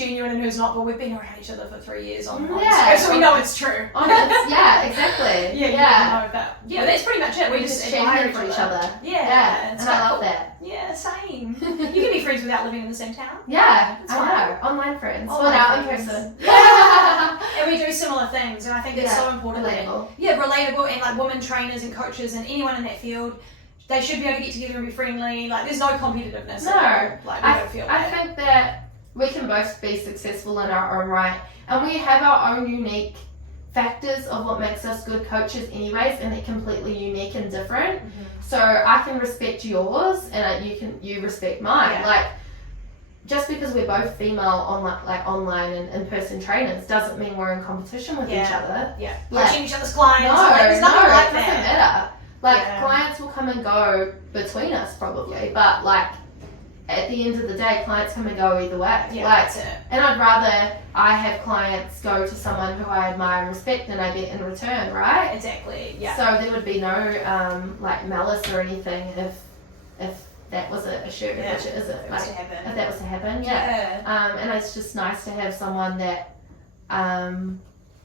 genuine and who's not, but we've been around each other for 3 years on Yeah. so we know it's true. Yeah, exactly. Yeah. Know that. Yeah, that's pretty much it. We just admire champion for each other. Yeah. And I love that. Yeah, same. You can be friends without living in the same town. Yeah, it's I fine. know. Online friends. Online Well, now in friends. person. Yeah. And we do similar things, and I think it's so important. Relatable. Relatable, and like women trainers and coaches and anyone in that field, they should be able to get together and be friendly. Like, there's no competitiveness. No, Like, we don't feel I that. think that we can both be successful in our own right, and we have our own unique factors of what makes us good coaches anyways, and they're completely unique and different. Mm-hmm. So I can respect yours, and you respect mine. Yeah. Like, just because we're both female online and in-person trainers doesn't mean we're in competition with each other. Yeah, Like, coaching each other's clients. No, like, there's nothing like it doesn't that. matter. Like, Yeah. clients will come and go between us probably, but like, at the end of the day, clients come and go either way. Yeah, like, that's it. and I'd rather I have clients go to someone who I admire and respect than I get in return, right? Exactly. Yeah. So there would be no like malice or anything if that was an issue, which it isn't. If it was to happen. If that was to happen, and it's just nice to have someone that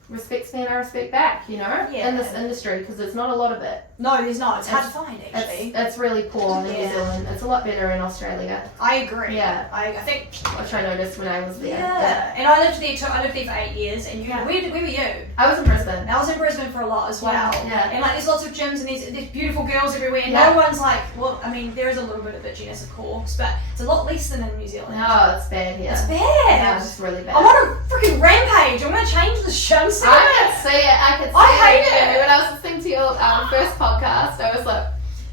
respects me and I respect back, in this industry, because there's not a lot of it. No, there's not. It's hard to find, actually. It's really poor in New Zealand. It's a lot better in Australia, I agree. Yeah. I think. which I noticed when I was there. Yeah. And I lived there too. I lived there for 8 years. And where were you? I was in Brisbane. I was in Brisbane for a lot as well. Yeah. And like, there's lots of gyms and there's beautiful girls everywhere. And Yeah. no one's like, well, I mean, there is a little bit of bitchiness, of course, but it's a lot less than in New Zealand. No, it's bad here. It's bad. Yeah, it's really bad. I'm on a freaking rampage. I'm gonna change the show. I'm sick of I it. could see it. I could see I hate it. When I was listening to your first podcast, I was like,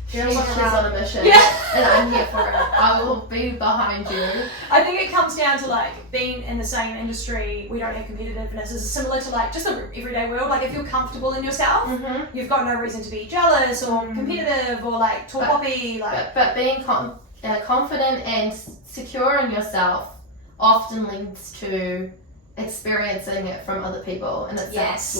she's on a mission. Yeah. And I'm here for it. I will be behind you. I think it comes down to like being in the same industry. We don't have competitiveness. It's similar to like just the everyday world. Like, if you're comfortable in yourself, you've got no reason to be jealous or competitive or like talk poppy. Like, but being confident and secure in yourself often leads to experiencing it from other people, and it's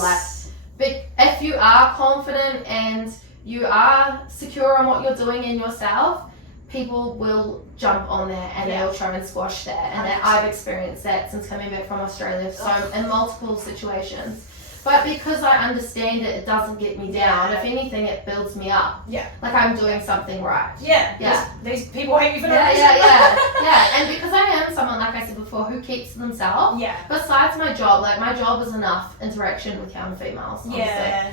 but if you are confident and you are secure on what you're doing in yourself, people will jump on that and they'll try and squash that, and I've experienced that since coming back from Australia, so in multiple situations. But because I understand it, it doesn't get me down. If anything, it builds me up. Yeah. Like I'm doing something right. Yeah. These people hate me for no reason. Yeah. And because I am someone, like I said before, who keeps to themselves. Yeah. Besides my job, like my job is enough interaction with young females. Honestly. Yeah.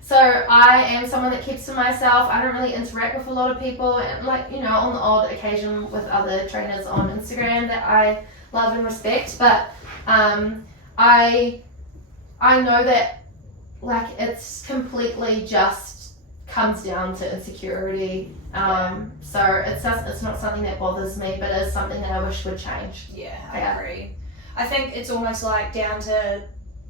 So I am someone that keeps to myself. I don't really interact with a lot of people, and like, on the odd occasion with other trainers on Instagram that I love and respect. But I know that like it's completely just comes down to insecurity. So it's not something that bothers me, but it's something that I wish would change. Yeah, I agree. I think it's almost like down to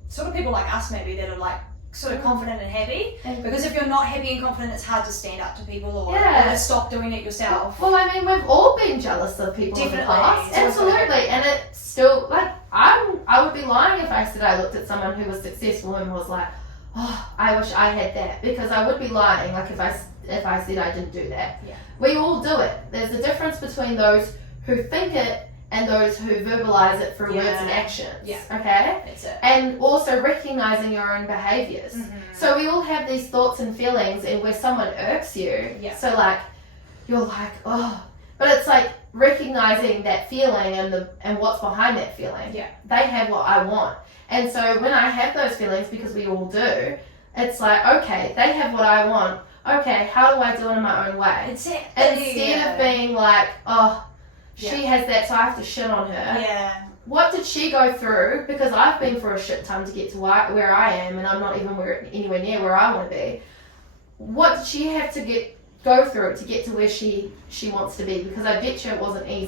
sort of people like us maybe that are like sort of confident and happy, because if you're not happy and confident, it's hard to stand up to people or to stop doing it yourself. Well, I mean, we've all been jealous of people in the past. Absolutely. And it's still like I would be lying if I said I looked at someone who was successful and was like, oh, I wish I had that, because I would be lying like if I said I didn't do that. Yeah. We all do it. There's a difference between those who think it and those who verbalize it through words and actions. Yeah. Okay? That's it. And also recognizing your own behaviors. So we all have these thoughts and feelings, and where someone irks you, so like you're like, oh, but it's like recognizing that feeling and what's behind that feeling. Yeah. They have what I want. And so when I have those feelings, because we all do, it's like, okay, they have what I want. Okay, how do I do it in my own way? Instead of being like, oh, she has that, so I have to shit on her. Yeah. What did she go through? Because I've been through a shit ton to get to where I am, and I'm not even anywhere near where I want to be. What did she have to go through to get to where she wants to be? Because I bet you it wasn't easy.